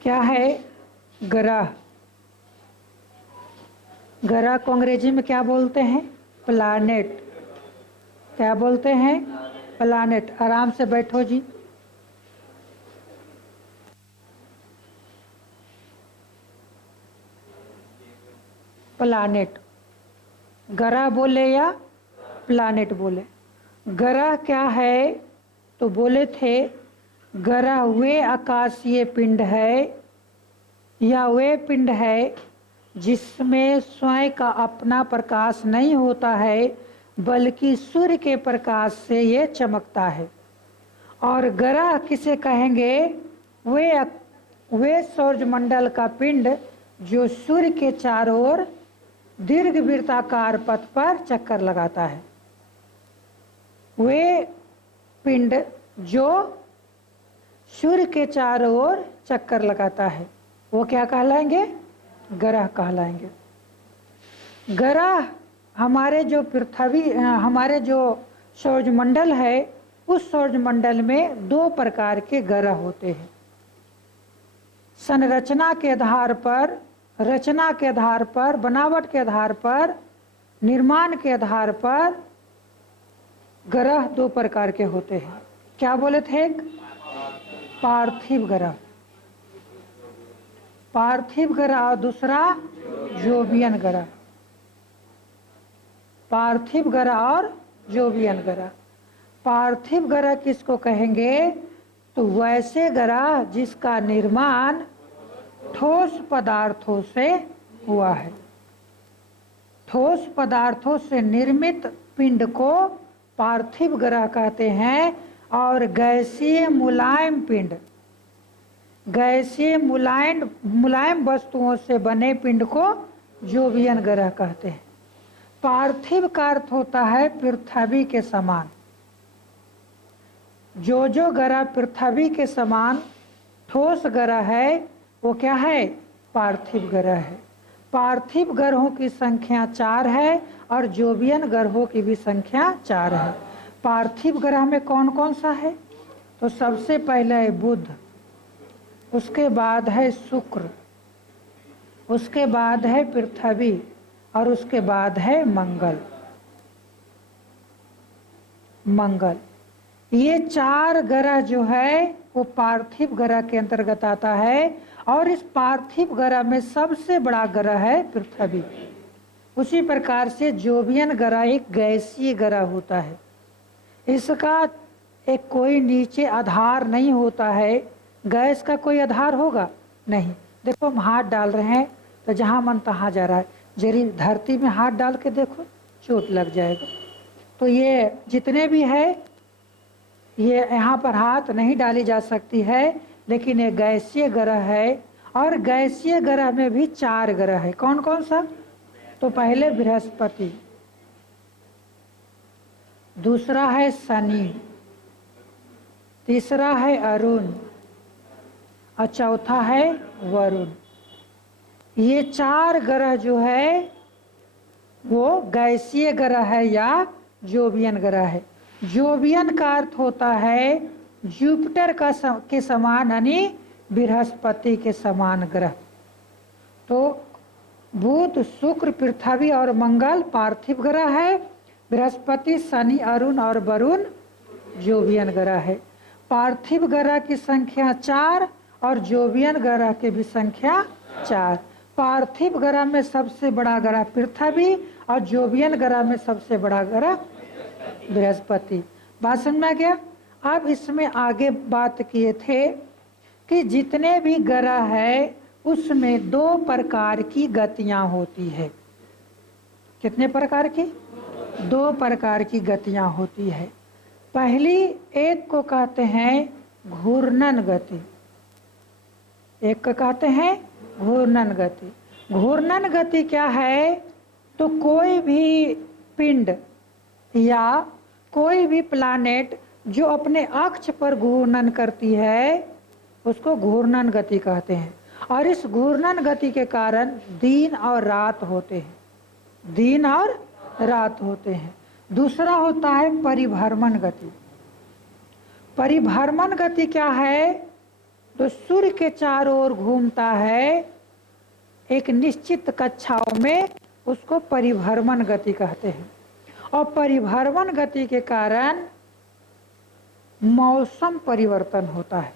क्या है? ग्रह। ग्रह को अंग्रेजी में क्या बोलते हैं? प्लैनेट। क्या बोलते हैं? प्लैनेट। आराम से बैठो जी। प्लैनेट। ग्रह बोले या प्लैनेट बोले? ग्रह क्या है तो बोले थे ग्रह वे आकाशीय पिंड है या वे पिंड है जिसमें स्वयं का अपना प्रकाश नहीं होता है, बल्कि सूर्य के प्रकाश से ये चमकता है। और ग्रह किसे कहेंगे? वे सौरमंडल का पिंड जो सूर्य के चारों ओर दीर्घ वृत्ताकार पथ पर चक्कर लगाता है। वे पिंड जो सूर्य के चारों ओर चक्कर लगाता है वो क्या कहलाएंगे? ग्रह कहलाएंगे। ग्रह हमारे जो पृथ्वी, हमारे जो सौरमंडल है, उस सौरमंडल में दो प्रकार के ग्रह होते हैं। संरचना के आधार पर, रचना के आधार पर, बनावट के आधार पर, निर्माण के आधार पर ग्रह दो प्रकार के होते हैं। क्या बोले थे? पार्थिव ग्रह, पार्थिव ग्रह, और दूसरा जोवियन ग्रह। पार्थिव ग्रह और जोवियन ग्रह। पार्थिव ग्रह किसको कहेंगे? तो वैसे ग्रह जिसका निर्माण ठोस पदार्थों से हुआ है। ठोस पदार्थों से निर्मित पिंड को पार्थिव ग्रह कहते हैं। और गैसीय मुलायम पिंड, गैसीय मुलायम वस्तुओं से बने पिंड को जोवियन ग्रह कहते हैं। पार्थिव का अर्थ होता है पृथ्वी के समान। जो ग्रह पृथ्वी के समान ठोस ग्रह है वो क्या है? पार्थिव ग्रह है। पार्थिव ग्रहों की संख्या 4 है और जोवियन ग्रहों की भी संख्या 4 है। पार्थिव ग्रह में कौन कौन सा है? तो सबसे पहले है बुध, उसके बाद है शुक्र, उसके बाद है पृथ्वी और उसके बाद है मंगल। मंगल, ये 4 ग्रह जो है वो पार्थिव ग्रह के अंतर्गत आता है। और इस पार्थिव ग्रह में सबसे बड़ा ग्रह है पृथ्वी। उसी प्रकार से जोवियन ग्रह एक गैसीय ग्रह होता है। इसका एक कोई नीचे आधार नहीं होता है। गैस का कोई आधार होगा नहीं। देखो हम हाथ डाल रहे हैं तो जहाँ मन तहाँ जा रहा है। जरी धरती में हाथ डाल के देखो, चोट लग जाएगा। तो ये जितने भी है, ये यहाँ पर हाथ नहीं डाली जा सकती है, लेकिन ये गैसीय ग्रह है। और गैसीय ग्रह में भी 4 ग्रह है। कौन कौन सा? तो पहले बृहस्पति, दूसरा है शनि, तीसरा है अरुण और चौथा है वरुण। ये 4 ग्रह जो है वो गैसीय ग्रह है या जोवियन ग्रह है। जोवियन का अर्थ होता है जुपिटर के समान, यानी बृहस्पति के समान ग्रह। तो बुध, शुक्र, पृथ्वी और मंगल पार्थिव ग्रह है। बृहस्पति, शनि, अरुण और वरुण जोवियन ग्रह है। पार्थिव ग्रह की संख्या 4 और जोवियन ग्रह की भी संख्या 4। पार्थिव ग्रह में सबसे बड़ा ग्रह पृथ्वी और जोवियन ग्रह में सबसे बड़ा ग्रह बृहस्पति। बात समझ में आ गया? अब इसमें आगे बात किए थे कि जितने भी ग्रह है उसमें 2 प्रकार की गतियां होती है। कितने प्रकार की? 2 प्रकार की गतियां होती है। पहली एक को कहते हैं घूर्णन गति, एक को कहते हैं घूर्णन गति। घूर्णन गति क्या है? तो कोई भी पिंड या कोई भी प्लैनेट जो अपने अक्ष पर घूर्णन करती है उसको घूर्णन गति कहते हैं। और इस घूर्णन गति के कारण दिन और रात होते हैं, दिन और रात होते हैं। दूसरा होता है परिभ्रमण गति। परिभ्रमण गति क्या है? तो सूर्य के चारों ओर घूमता है एक निश्चित कक्षाओं में, उसको परिभ्रमण गति कहते हैं। और परिभ्रमण गति के कारण मौसम परिवर्तन होता है।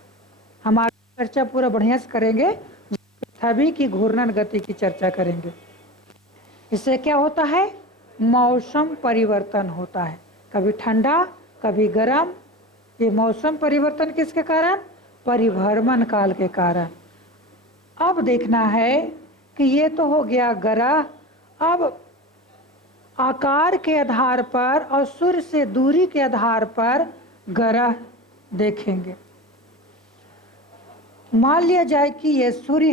हम आगे चर्चा पूरा बढ़िया से करेंगे, पृथ्वी की घूर्णन गति की चर्चा करेंगे। इससे क्या होता है? मौसम परिवर्तन होता है, कभी ठंडा कभी गर्म। ये मौसम परिवर्तन किसके कारण? परिभ्रमण काल के कारण। अब देखना है कि ये तो हो गया ग्रह। अब आकार के आधार पर और सूर्य से दूरी के आधार पर ग्रह देखेंगे। मान लिया जाए कि ये सूर्य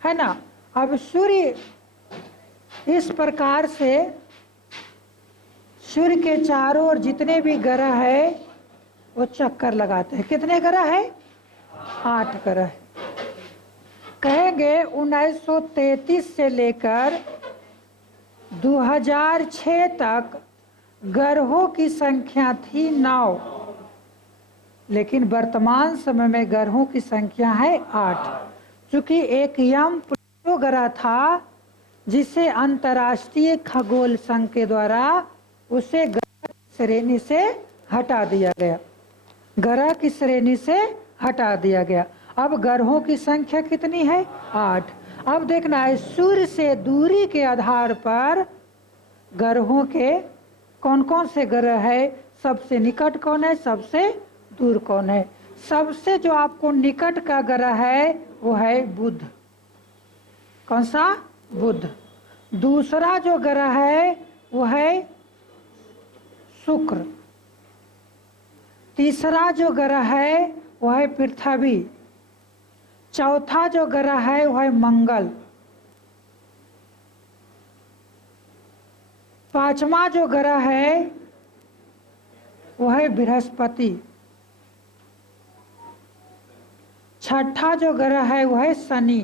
है ना। अब सूर्य इस प्रकार से, सूर्य के चारों ओर जितने भी ग्रह है वो चक्कर लगाते हैं। कितने ग्रह है? 8 ग्रह है। कहेंगे 1933 से लेकर 2006 तक ग्रहों की संख्या थी 9, लेकिन वर्तमान समय में ग्रहों की संख्या है 8। चूंकि एक यम प्लूटो ग्रह था जिसे अंतर्राष्ट्रीय खगोल संघ के द्वारा उसे ग्रह की श्रेणी से हटा दिया गया, ग्रह की श्रेणी से हटा दिया गया। अब ग्रहों की संख्या कितनी है? 8। अब देखना है सूर्य से दूरी के आधार पर ग्रहों के कौन कौन से ग्रह है, सबसे निकट कौन है, सबसे दूर कौन है। सबसे जो आपको निकट का ग्रह है वो है बुध। कौन सा? बुध। दूसरा जो ग्रह है वो है शुक्र। तीसरा जो ग्रह है वो है पृथ्वी। चौथा जो ग्रह है वो है मंगल। पांचवा जो ग्रह है वो है बृहस्पति। छठा जो ग्रह है वो है शनि।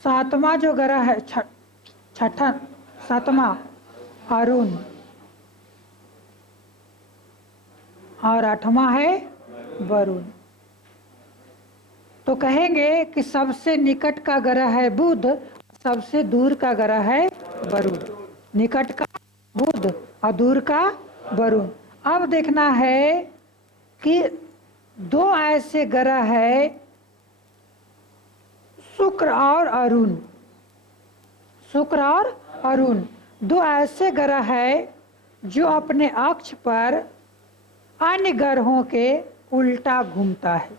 सातवां जो ग्रह है सातवां अरुण। और आठवां है वरुण। तो कहेंगे कि सबसे निकट का ग्रह है बुध, सबसे दूर का ग्रह है वरुण। निकट का बुध और दूर का वरुण। अब देखना है कि 2 ऐसे ग्रह है शुक्र और अरुण। शुक्र और अरुण 2 ऐसे ग्रह है जो अपने अक्ष पर अन्य ग्रहों के उल्टा घूमता है।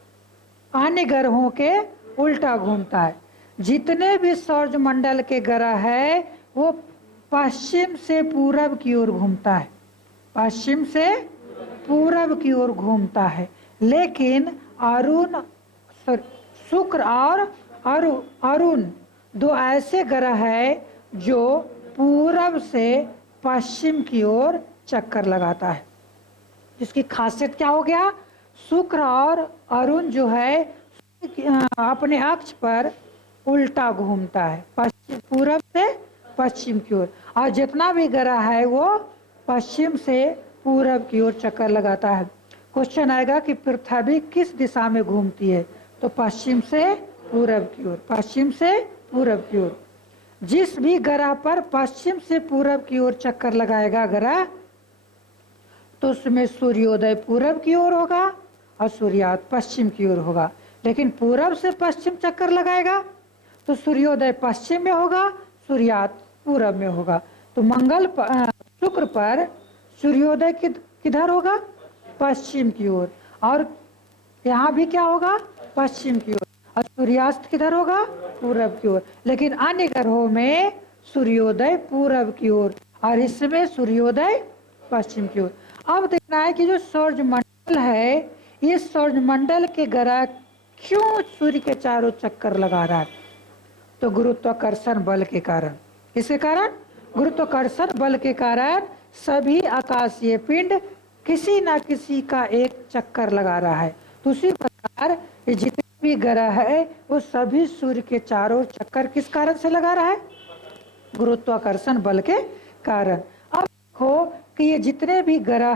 अन्य ग्रहों के उल्टा घूमता है। जितने भी सौरमंडल के ग्रह है वो पश्चिम से पूरब की ओर घूमता है, पश्चिम से पूरब की ओर घूमता है। लेकिन अरुण, शुक्र और अरुण 2 ऐसे ग्रह है जो पूरब से पश्चिम की ओर चक्कर लगाता है। जिसकी खासियत क्या हो गया? शुक्र और अरुण जो है अपने अक्ष पर उल्टा घूमता है, पश्चिम पूरब से पश्चिम की ओर। और जितना भी ग्रह है वो पश्चिम से पूरब की ओर चक्कर लगाता है। क्वेश्चन आएगा कि पृथ्वी किस दिशा में घूमती है? तो पश्चिम से पूरब की ओर, पश्चिम से पूरब की ओर। जिस भी ग्रह पर पश्चिम से पूरब की ओर चक्कर लगाएगा ग्रह, तो उसमें सूर्योदय पूरब की ओर होगा और सूर्यास्त पश्चिम की ओर होगा। लेकिन पूरब से पश्चिम चक्कर लगाएगा तो सूर्योदय पश्चिम में होगा, सूर्यास्त पूरब में होगा। तो शुक्र पर सूर्योदय किधर होगा? पश्चिम की ओर। और यहाँ भी क्या होगा? पश्चिम की ओर। और सूर्यास्त किधर होगा? पूरब की ओर। लेकिन अन्य ग्रहों में सूर्योदय पूरब की ओर और इसमें सूर्योदय पश्चिम की ओर। अब देखना है कि जो सौरमंडल है, इस सौरमंडल के ग्रह क्यों सूर्य के चारों चक्कर लगा रहा है? तो गुरुत्वाकर्षण बल के कारण। किसके कारण? गुरुत्वाकर्षण बल के कारण सभी आकाशीय पिंड किसी न किसी का एक चक्कर लगा रहा है। तो उसी प्रकार ये जितने भी ग्रह है वो सभी सूर्य के चारों चक्कर किस कारण से लगा रहा है? गुरुत्वाकर्षण बल के कारण। हो कि ये जितने भी ग्रह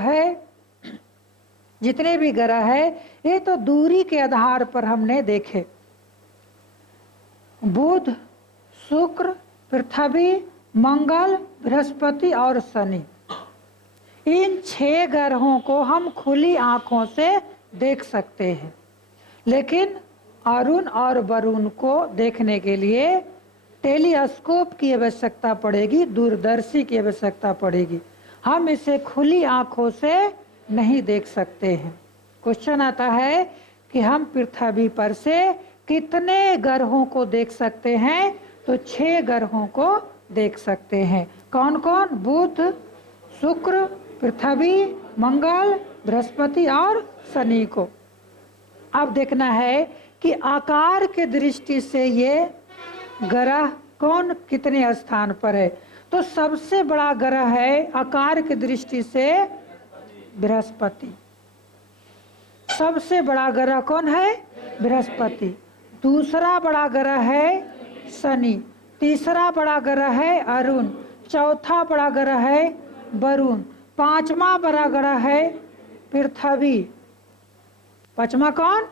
है ये तो दूरी के आधार पर हमने देखे। बुध, शुक्र, पृथ्वी, मंगल, बृहस्पति और शनि, इन 6 ग्रहों को हम खुली आंखों से देख सकते हैं। लेकिन अरुण और वरुण को देखने के लिए टेलीस्कोप की आवश्यकता पड़ेगी, दूरदर्शी की आवश्यकता पड़ेगी। हम इसे खुली आंखों से नहीं देख सकते हैं। क्वेश्चन आता है कि हम पृथ्वी पर से कितने ग्रहों को देख सकते हैं? तो 6 ग्रहों को देख सकते हैं। कौन कौन? बुध, शुक्र, पृथ्वी, मंगल, बृहस्पति और शनि को। अब देखना है कि आकार के दृष्टि से ये ग्रह कौन कितने स्थान पर है। तो सबसे बड़ा ग्रह है आकार की दृष्टि से बृहस्पति। सबसे बड़ा ग्रह कौन है? बृहस्पति। दूसरा बड़ा ग्रह है शनि। तीसरा बड़ा ग्रह है अरुण। चौथा बड़ा ग्रह है वरुण। पांचवा बड़ा ग्रह है पृथ्वी। पांचवा कौन?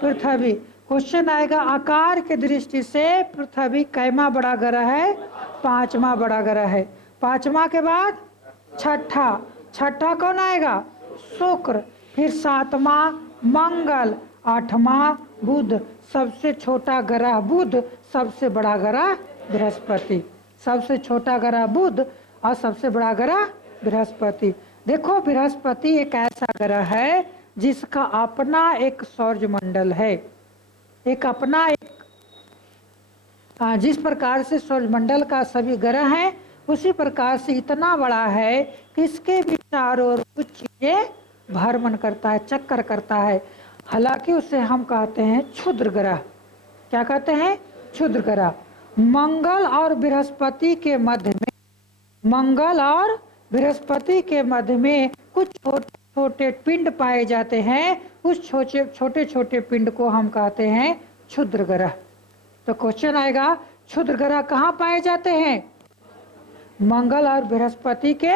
पृथ्वी। क्वेश्चन आएगा आकार की दृष्टि से पृथ्वी कैमा बड़ा ग्रह है? पांचवा बड़ा ग्रह है। पांचवा के बाद छठा। छठा कौन आएगा? शुक्र। फिर सातवां मंगल। आठवां बुध। सबसे छोटा ग्रह बुध, सबसे बड़ा ग्रह बृहस्पति। सबसे छोटा ग्रह बुध और सबसे बड़ा ग्रह बृहस्पति। देखो बृहस्पति एक ऐसा ग्रह है जिसका अपना एक सौरमंडल है। एक अपना जिस प्रकार से सौरमंडल का सभी ग्रह हैं उसी प्रकार से इतना बड़ा है कि इसके भी चारों ओर कुछ चीजें भ्रमण करता है, चक्कर करता है। हालांकि उसे हम कहते हैं क्षुद्र ग्रह। क्या कहते हैं? क्षुद्र ग्रह। मंगल और बृहस्पति के मध्य में, मंगल और बृहस्पति के मध्य में कुछ छोटे छोटे पिंड पाए जाते हैं। उस छोटे छोटे पिंड को हम कहते हैं क्षुद्र ग्रह। तो क्वेश्चन आएगा क्षुद्र ग्रह कहाँ पाए जाते हैं? मंगल और बृहस्पति के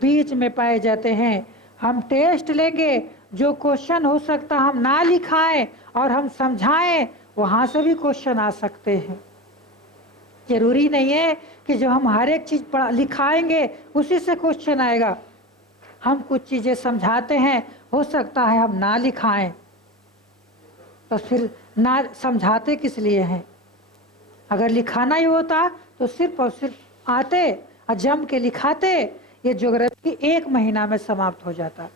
बीच में पाए जाते हैं। हम टेस्ट लेंगे, जो क्वेश्चन हो सकता हम ना लिखाएं और हम समझाएं, वहां से भी क्वेश्चन आ सकते हैं। जरूरी नहीं है कि जो हम हर एक चीज लिखाएंगे उसी से क्वेश्चन आएगा। हम कुछ चीजें समझाते हैं, हो सकता है हम ना लिखाएं, तो फिर ना समझाते किस लिए हैं? अगर लिखाना ही होता तो सिर्फ और सिर्फ आते और जम के लिखाते, ये ज्योग्राफी 1 महीना में समाप्त हो जाता।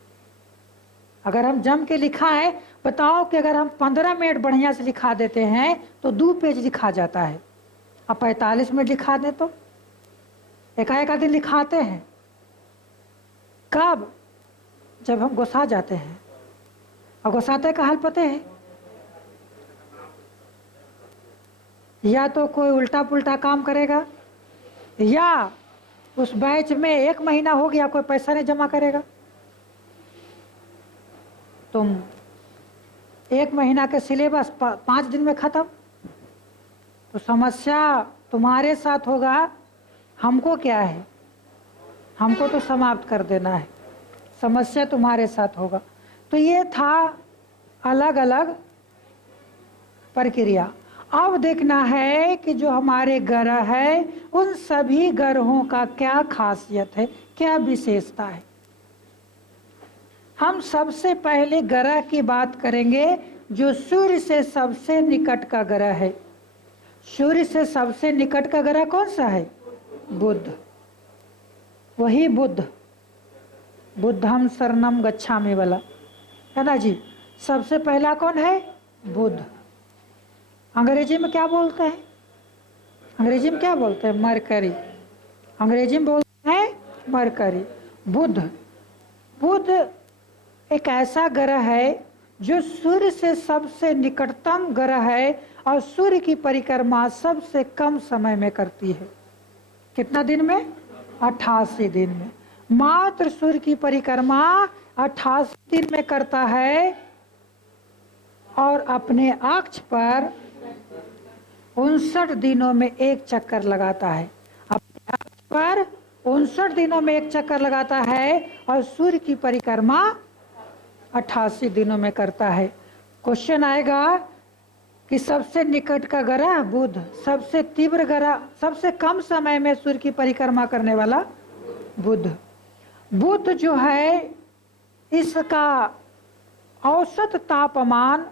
अगर हम जम के लिखाएं, बताओ कि अगर हम 15 मिनट बढ़िया से लिखा देते हैं तो 2 पेज लिखा जाता है। अब 45 मिनट लिखा दें तो एकाएक दिन लिखाते हैं। कब? जब हम गुस्सा जाते हैं। और गुस्साते का हाल पता है, या तो कोई उल्टा पुल्टा काम करेगा, या उस बैच में 1 महीना हो गया कोई पैसा नहीं जमा करेगा। तुम 1 महीना के सिलेबस 5 दिन में खत्म, तो समस्या तुम्हारे साथ होगा। हमको क्या है? हमको तो समाप्त कर देना है। समस्या तुम्हारे साथ होगा। तो ये था अलग अलग प्रक्रिया। अब देखना है कि जो हमारे ग्रह है उन सभी ग्रहों का क्या खासियत है, क्या विशेषता है। हम सबसे पहले ग्रह की बात करेंगे जो सूर्य से सबसे निकट का ग्रह है। सूर्य से सबसे निकट का ग्रह कौन सा है? बुध। वही बुध, बुद्धम शरणम गच्छामि वाला है ना जी। सबसे पहला कौन है? बुध। अंग्रेजी में क्या बोलते हैं? अंग्रेजी में क्या बोलते हैं? मरकरी। अंग्रेजी में बोलते हैं मरकरी। बुध। बुध एक ऐसा ग्रह है जो सूर्य से सबसे निकटतम ग्रह है और सूर्य की परिक्रमा सबसे कम समय में करती है। कितना दिन में? 88 दिन में। मात्र सूर्य की परिक्रमा 88 दिन में करता है और अपने अक्ष पर 59 दिनों में एक चक्कर लगाता है। अपने अक्ष पर 59 दिनों में एक चक्कर लगाता है और सूर्य की परिक्रमा 88 दिनों में करता है। क्वेश्चन आएगा कि सबसे निकट का ग्रह बुध, सबसे तीव्र ग्रह, सबसे कम समय में सूर्य की परिक्रमा करने वाला बुध। बुध जो है इसका औसत तापमान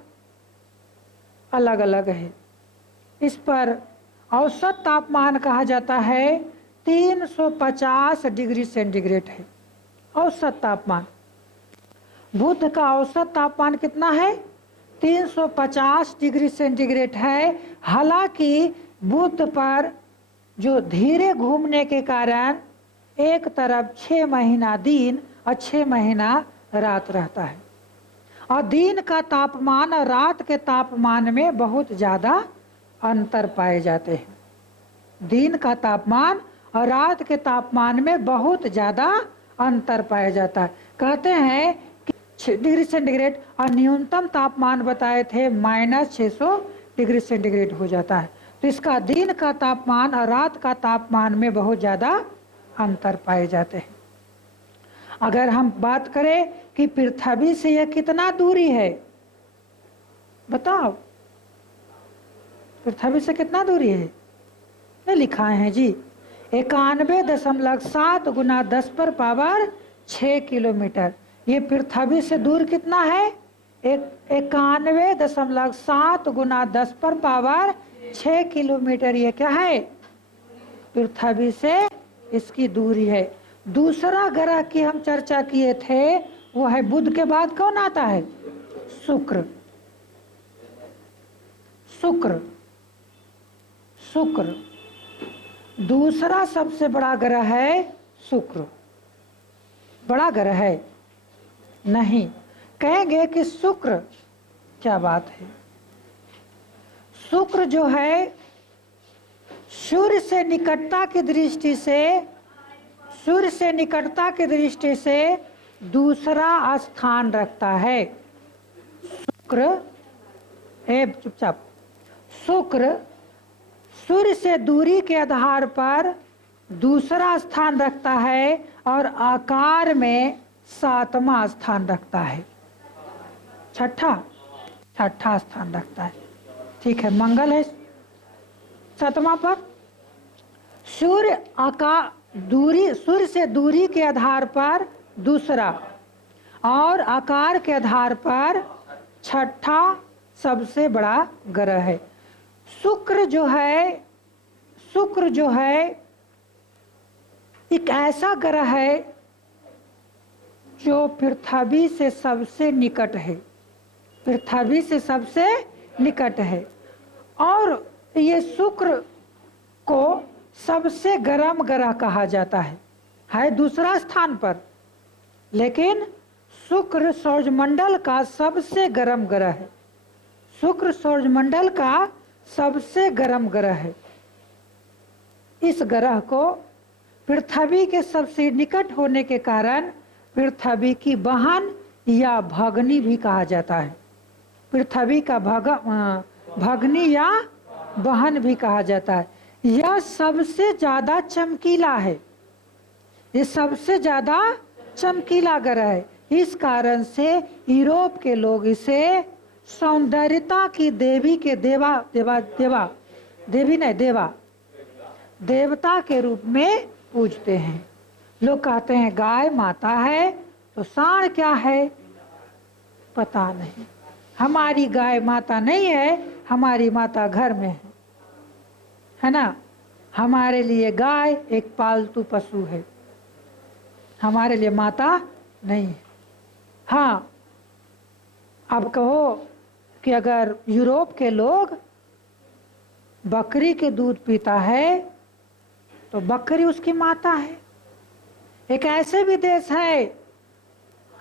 अलग अलग है। इस पर औसत तापमान कहा जाता है 350 डिग्री सेंटीग्रेड है औसत तापमान। बुध का औसत तापमान कितना है? 350 डिग्री सेंटीग्रेड है। हालांकि बुध पर जो धीरे घूमने के कारण एक तरफ 6 महीना दिन और 6 महीना रात रहता है, और दिन का तापमान और रात के तापमान में बहुत ज़्यादा अंतर पाए जाते हैं। दिन का तापमान और रात के तापमान में बहुत ज़्यादा अंतर पाया जाता है। कहते हैं कि 6 डिग्री सेंटीग्रेड और न्यूनतम तापमान बताए थे -600 डिग्री सेंटीग्रेड हो जाता है। तो इसका दिन का तापमान और रात का तापमान में बहुत ज़्यादा अंतर पाए जाते हैं। अगर हम बात करें कि पृथ्वी से यह कितना दूरी है, बताओ पृथ्वी से कितना दूरी है? ये लिखा है जी 91.7 गुना 10 पर पावर 6 किलोमीटर। ये पृथ्वी से दूर कितना है? 91.7 गुना 10 पर पावर 6 किलोमीटर। ये क्या है? पृथ्वी से इसकी दूरी है। दूसरा ग्रह की हम चर्चा किए थे, वो है बुध के बाद कौन आता है? शुक्र। शुक्र शुक्र दूसरा सबसे बड़ा ग्रह है शुक्र। बड़ा ग्रह है? नहीं। कहेंगे कि शुक्र, क्या बात है, शुक्र जो है सूर्य से निकटता की दृष्टि से, सूर्य से निकटता की दृष्टि से दूसरा स्थान रखता है। शुक्र, चुपचाप, शुक्र सूर्य से दूरी के आधार पर दूसरा स्थान रखता है और आकार में 7वां स्थान रखता है। छठा स्थान रखता है। ठीक है, मंगल है 7वां पर। सूर्य सूर्य से दूरी के आधार पर दूसरा और आकार के आधार पर छठा सबसे बड़ा ग्रह है। शुक्र जो है एक ऐसा ग्रह है जो पृथ्वी से सबसे निकट है। पृथ्वी से सबसे निकट है और ये शुक्र को सबसे गर्म ग्रह कहा जाता है दूसरा स्थान पर, लेकिन शुक्र सौरमंडल का सबसे गर्म ग्रह है। शुक्र सौरमंडल का सबसे गर्म ग्रह है। इस ग्रह को पृथ्वी के सबसे निकट होने के कारण पृथ्वी की बहन या भगनी भी कहा जाता है। पृथ्वी का भगनी या बहन भी कहा जाता है। यह सबसे ज्यादा चमकीला है। ये सबसे ज्यादा चमकीला ग्रह है। इस कारण से यूरोप के लोग इसे सौंदर्यता की देवी के देवता के रूप में पूजते हैं। लोग कहते हैं गाय माता है तो सांड क्या है पता नहीं। हमारी गाय माता नहीं है, हमारी माता घर में है ना। हमारे लिए गाय एक पालतू पशु है, हमारे लिए माता नहीं है। हाँ, अब कहो कि अगर यूरोप के लोग बकरी के दूध पीता है तो बकरी उसकी माता है। एक ऐसे भी देश है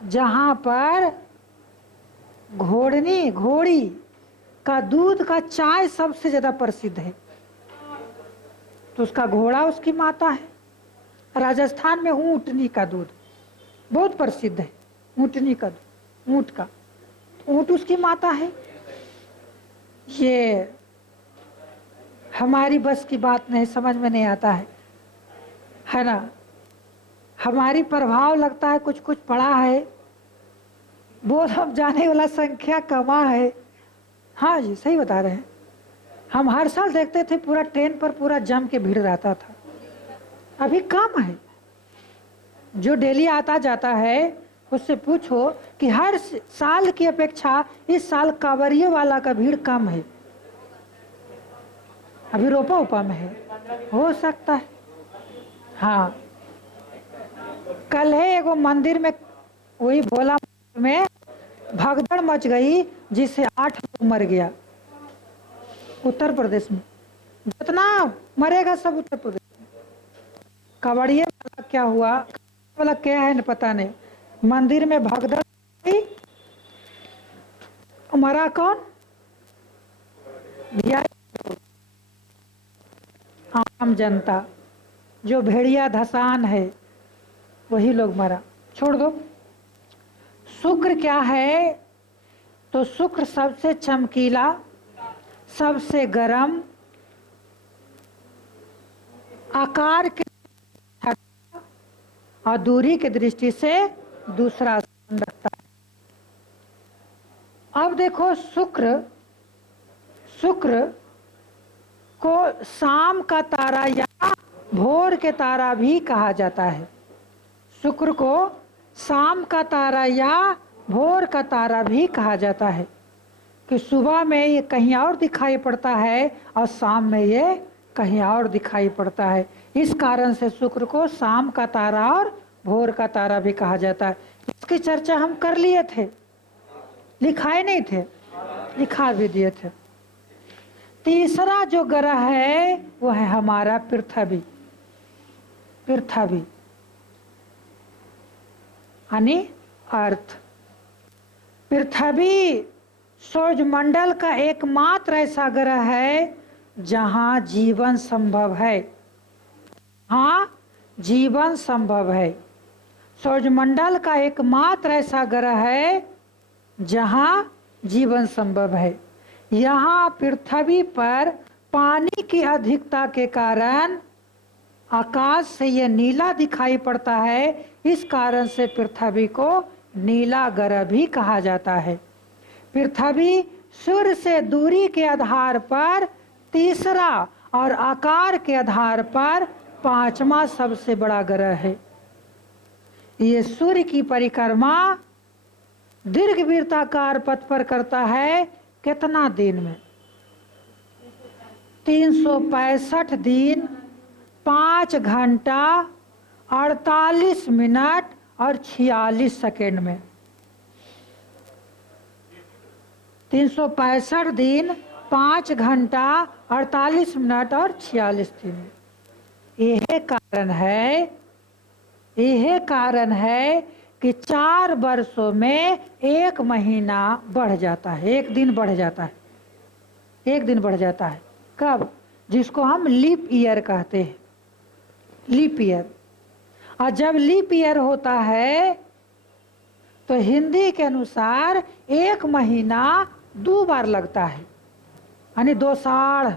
जहां पर घोड़ी का दूध का चाय सबसे ज्यादा प्रसिद्ध है, तो उसका घोड़ा उसकी माता है। राजस्थान में ऊँटनी का दूध बहुत प्रसिद्ध है। ऊँटनी का दूध, ऊँट का, ऊँट उसकी माता है। ये हमारी बस की बात नहीं, समझ में नहीं आता है ना। हमारी प्रभाव लगता है कुछ कुछ पड़ा है, वो सब जाने वाला संख्या कमा है। हाँ जी सही बता रहे हैं। हम हर साल देखते थे पूरा ट्रेन पर पूरा जम के भीड़ रहता था, अभी कम है। जो डेली आता जाता है उससे पूछो कि हर साल की अपेक्षा इस साल कांवरिया वाला का भीड़ कम है। अभी रोपा उपा में है, हो सकता है। हाँ कल है एगो मंदिर में, वही भोला में भगदड़ मच गई जिससे 8 लोग मर गया उत्तर प्रदेश में। जितना मरेगा सब उत्तर प्रदेश में। कांवड़िया वाला क्या हुआ, वाला क्या है न पता नहीं, मंदिर में भगदड़ हुई, मरा कौन, आम जनता, जो भेड़िया धसान है वही लोग मरा। छोड़ दो। शुक्र क्या है, तो शुक्र सबसे चमकीला, सबसे गर्म, आकार के और दूरी की दृष्टि से दूसरा स्थान रखता है। अब देखो शुक्र को शाम का तारा या भोर के तारा भी कहा जाता है। शुक्र को शाम का तारा या भोर का तारा भी कहा जाता है कि सुबह में ये कहीं और दिखाई पड़ता है और शाम में ये कहीं और दिखाई पड़ता है। इस कारण से शुक्र को शाम का तारा और भोर का तारा भी कहा जाता है। इसकी चर्चा हम कर लिए थे, लिखाए नहीं थे, लिखा भी दिए थे। तीसरा जो ग्रह है वो है हमारा पृथ्वी। पृथ्वी यानी अर्थ। पृथ्वी सूर्यमंडल का एकमात्र ऐसा ग्रह है जहां जीवन संभव है। हाँ जीवन संभव है। सूर्यमंडल का एकमात्र ऐसा ग्रह है जहां जीवन संभव है। यहाँ पृथ्वी पर पानी की अधिकता के कारण आकाश से यह नीला दिखाई पड़ता है। इस कारण से पृथ्वी को नीला ग्रह भी कहा जाता है। पृथ्वी सूर्य से दूरी के आधार पर तीसरा और आकार के आधार पर 5वां सबसे बड़ा ग्रह है। ये सूर्य की परिक्रमा दीर्घवृत्ताकार पथ पर करता है। कितना दिन में? 365 दिन, 5 घंटा 48 मिनट और 46 सेकेंड में। 365 दिन, 5 घंटा 48 मिनट और 46 दिन। यह कारण है कि 4 वर्षों में 1 महीना बढ़ जाता है, 1 दिन बढ़ जाता है, 1 दिन बढ़ जाता है। कब? जिसको हम लीप ईयर कहते हैं, लीप ईयर। और जब लीप ईयर होता है तो हिंदी के अनुसार 1 महीना 2 बार लगता है, यानी 2 साढ़,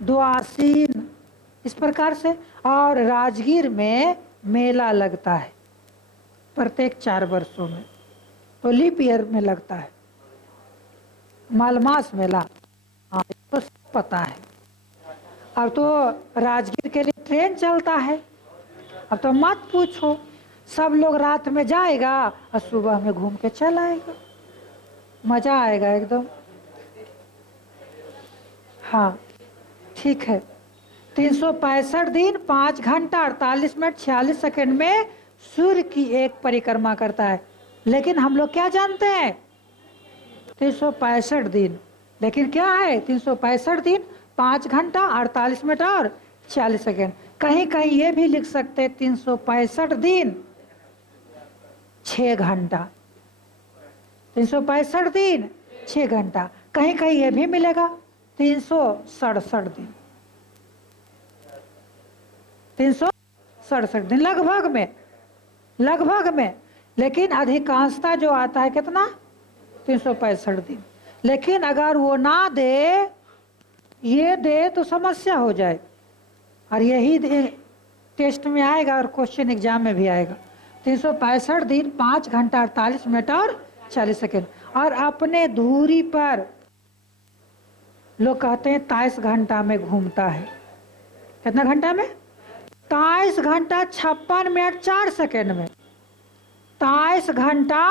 2 आसीन, इस प्रकार से। और राजगीर में मेला लगता है प्रत्येक 4 वर्षों में, तो लीप ईयर में लगता है। मालमास मेला, हाँ तो पता है। अब तो राजगीर के लिए ट्रेन चलता है, अब तो मत पूछो। सब लोग रात में जाएगा और सुबह में घूम के चल आएगा, मजा आएगा एकदम। हाँ ठीक है। 365 दिन, 5 घंटा 48 मिनट 46 सेकंड में सूर्य की एक परिक्रमा करता है। लेकिन हम लोग क्या जानते हैं? 365 दिन, लेकिन क्या है? 365 दिन, 5 घंटा 48 मिनट और 46 सेकंड। कहीं कहीं ये भी लिख सकते 365 दिन 6 घंटा, 365 दिन 6 घंटा। कहीं कहीं ये भी मिलेगा 367 दिन, 367 दिन लगभग में। लेकिन अधिकांशता जो आता है कितना? 365 दिन। लेकिन अगर वो ना दे, ये दे तो समस्या हो जाए। और यही टेस्ट में आएगा और क्वेश्चन एग्जाम में भी आएगा। 365 दिन 5 घंटा 48 मिनट और 40 सेकेंड। और अपने धुरी पर लोग कहते हैं 23 घंटा में घूमता है। कितना घंटा में? 23 घंटा 56 मिनट 4 सेकेंड में। 23 घंटा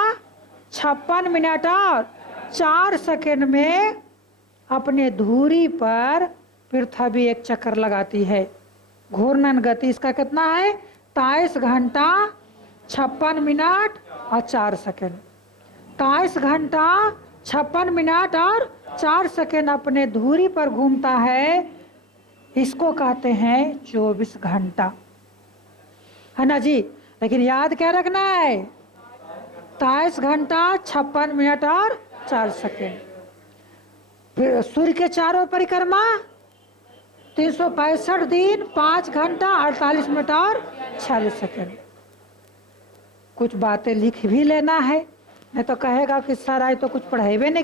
56 मिनट और 4 सेकेंड में अपने धुरी पर पृथ्वी एक चक्कर लगाती है। घूर्णन गति इसका कितना है? 23 घंटा 56 मिनट और 4 सेकेंड। 23 घंटा 56 मिनट और 4 सेकेंड अपने धुरी पर घूमता है। इसको कहते हैं 24 घंटा, है ना जी। लेकिन याद क्या रखना है? 23 घंटा 56 मिनट और 4 सेकेंड। फिर सूर्य के चारों परिक्रमा 365 दिन 5 घंटा 48 मिनट और 46 सेकेंड। कुछ बातें लिख भी लेना है, नहीं तो कहेगा कि सर आज तो कुछ पढ़ेबे नहीं